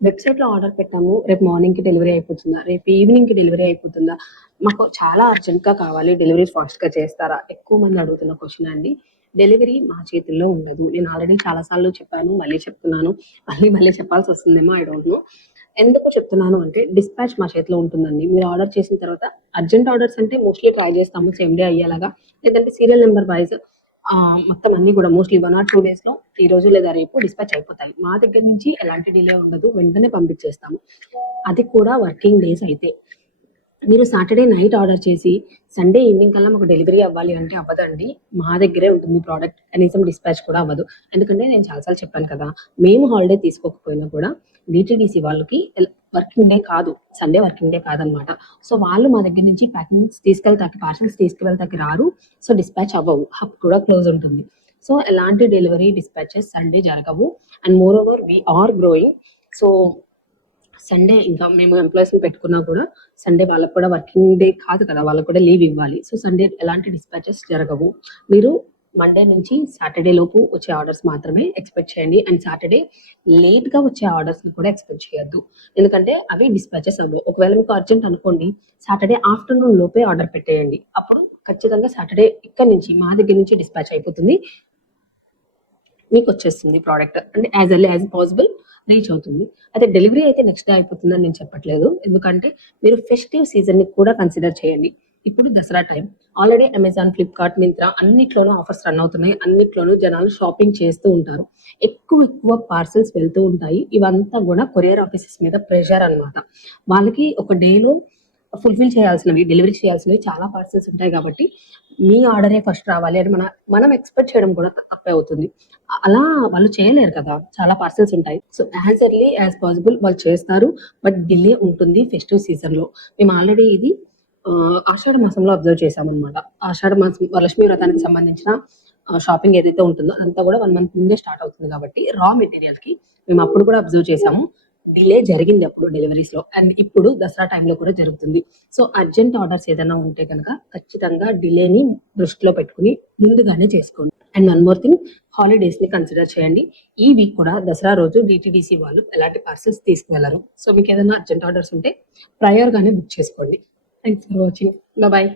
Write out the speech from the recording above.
వెబ్‌సైట్‌లో ఆర్డర్ పెట్టాము. రేపు మార్నింగ్‌కి డెలివరీ అయిపోతుందా? రేపు ఈవినింగ్‌కి డెలివరీ అయిపోతుందా? మాకు చాలా అర్జెంట్‌గా కావాలి. డెలివరీ ఫాస్ట్‌గా చేస్తారా? ఎక్కువ మంది అడుగుతున్న క్వెషన్ అండి. డెలివరీ మా చేతుల్లో ఉండదు. నేను ఆల్రెడీ చాలా సార్లు చెప్పాను. మళ్ళీ చెప్తున్నాను. మళ్ళీ చెప్పాల్సొస్తుందేమో ఐ డోంట్ నో. ఎందుకు చెప్తున్నాను అంటే డిస్పాచ్ మా చేతిలో ఉంటుందండి. మీరు ఆర్డర్ చేసిన తర్వాత అర్జెంట్ ఆర్డర్స్ అంటే మోస్ట్‌లీ ట్రై చేస్తాము సేమ్ డే అయ్యేలాగా. లేదంటే సీరియల్ నంబర్ వైస్ మొత్తం అన్నీ కూడా మోస్ట్‌లీ 1 ఆర్ 2 డేస్‌లో ఈరోజు లేదా రేపు డిస్పాచ్ అయిపోతాయి. మా దగ్గర నుంచి ఎలాంటి డిలే ఉండదు. వెంటనే పంపించేస్తాము. అది కూడా వర్కింగ్ డేస్ అయితే. మీరు సాటర్డే నైట్ ఆర్డర్ చేసి సండే ఈవినింగ్ కల్లా మాకు డెలివరీ అవ్వాలి అంటే అవ్వదండి. మా దగ్గరే ఉంటుంది ప్రోడక్ట్. కనీసం డిస్పాచ్ కూడా అవ్వదు. ఎందుకంటే నేను చాలా సార్లు చెప్పాను కదా! మేము హాలిడే తీసుకోకపోయినా కూడా డీటీడీసీ వాళ్ళకి వర్కింగ్ డే కాదు. సండే వర్కింగ్ డే కాదనమాట. సో, వాళ్ళు మా దగ్గర నుంచి ప్యాకింగ్స్ తీసుకెళ్తాకి పార్సెల్స్ తీసుకువెళ్తాకి రారు. సో, డిస్పాచ్ అవ్వవు. హబ్ కూడా క్లోజ్ ఉంటుంది. సో, ఎలాంటి డెలివరీ డిస్పాచెస్ సండే జరగవు. And moreover we are growing. So, Sunday ఇంకా మేము ఎంప్లాయీస్‌ని పెట్టుకున్నా కూడా సండే వాళ్ళకి కూడా వర్కింగ్ డే కాదు కదా! వాళ్ళకి కూడా లీవ్ ఇవ్వాలి. సో, సండే ఎలాంటి డిస్పాచెస్ జరగవు. మీరు మండే నుంచి సాటర్డే లోపు వచ్చే ఆర్డర్స్ మాత్రమే ఎక్స్‌పెక్ట్ చేయండి. అండ్ సాటర్డే లేట్‌గా వచ్చే ఆర్డర్స్‌ని కూడా ఎక్స్‌పెక్ట్ చేయొద్దు. ఎందుకంటే అవి డిస్పాచెస్ అవ్వవు. ఒకవేళ మీకు అర్జెంట్ అనుకోండి, సాటర్డే ఆఫ్టర్‌నూన్ లోపే ఆర్డర్ పెట్టేయండి. అప్పుడు ఖచ్చితంగా సాటర్డే ఇక్కడి నుంచి మా దగ్గర నుంచి డిస్పాచ్ అయిపోతుంది. మీకొచ్చేస్తుంది ప్రోడక్ట్. అంటే as early as possible reach అవుతుంది. అయితే డెలివరీ అయితే నెక్స్ట్ డే అయిపోతుందని నేను చెప్పట్లేదు. ఎందుకంటే మీరు ఫెస్టివ్ సీజన్‌ని కూడా కన్సిడర్ చేయండి. ఇప్పుడు Dasara time. Already Amazon, Flipkart, Myntra అన్నిట్లోనూ ఆఫర్స్ రన్ అవుతున్నాయి. అన్నిట్లోనూ జనాలు షాపింగ్ చేస్తూ ఉంటారు. ఎక్కువ పార్సెల్స్ వెళ్తూ ఉంటాయి. ఇవంతా గూడా కొరియర్ ఆఫీసెస్ మీద ప్రెషర్ అన్నమాట. వాళ్ళకి ఒక డేలో ఫుల్‌ఫిల్ చేయాల్సినవి, డెలివరీ చేయాల్సినవి చాలా పార్సెల్స్ ఉంటాయి కాబట్టి, మీ ఆర్డరే ఫస్ట్ రావాలి అని మనం ఎక్స్‌పెక్ట్ చేయడం కూడా తప్పే అవుతుంది. అలా వాళ్ళు చేయలేరు కదా! చాలా పార్సెల్స్ ఉంటాయి. So, as early as possible వాళ్ళు చేస్తారు. బట్ డిలే ఉంటుంది ఫెస్టివ్ సీజన్‌లో. మేము ఆల్రెడీ ఇది ఆషాఢ మాసంలో అబ్జర్వ్ చేశామనమాట. ఆషాఢ మాసం వరలక్ష్మి వ్రతానికి సంబంధించిన షాపింగ్ ఏదైతే ఉంటుందో అదంతా కూడా 1 మంత్ ముందే స్టార్ట్ అవుతుంది కాబట్టి రా మెటీరియల్‌కి మేము అప్పుడు కూడా అబ్జర్వ్ చేశాము. డిలే జరిగింది అప్పుడు డెలివరీస్‌లో. అండ్ ఇప్పుడు దసరా టైంలో కూడా జరుగుతుంది. సో, అర్జెంట్ ఆర్డర్స్ ఏదైనా ఉంటే గనక ఖచ్చితంగా డిలేని దృష్టిలో పెట్టుకొని ముందుగానే చేసుకోండి. అండ్ వన్ మోర్ థింగ్ హాలిడేస్‌ని కన్సిడర్ చేయండి. ఈ వీక్ కూడా దసరా రోజు డీటీడీసీ వాళ్ళు ఎలాంటి పార్సెల్స్ తీసుకువెళ్లరు. సో, మీకేదైనా అర్జెంట్ ఆర్డర్స్ ఉంటే ప్రయర్‌గానే బుక్ చేసుకోండి. Thanks for watching. బాయ్.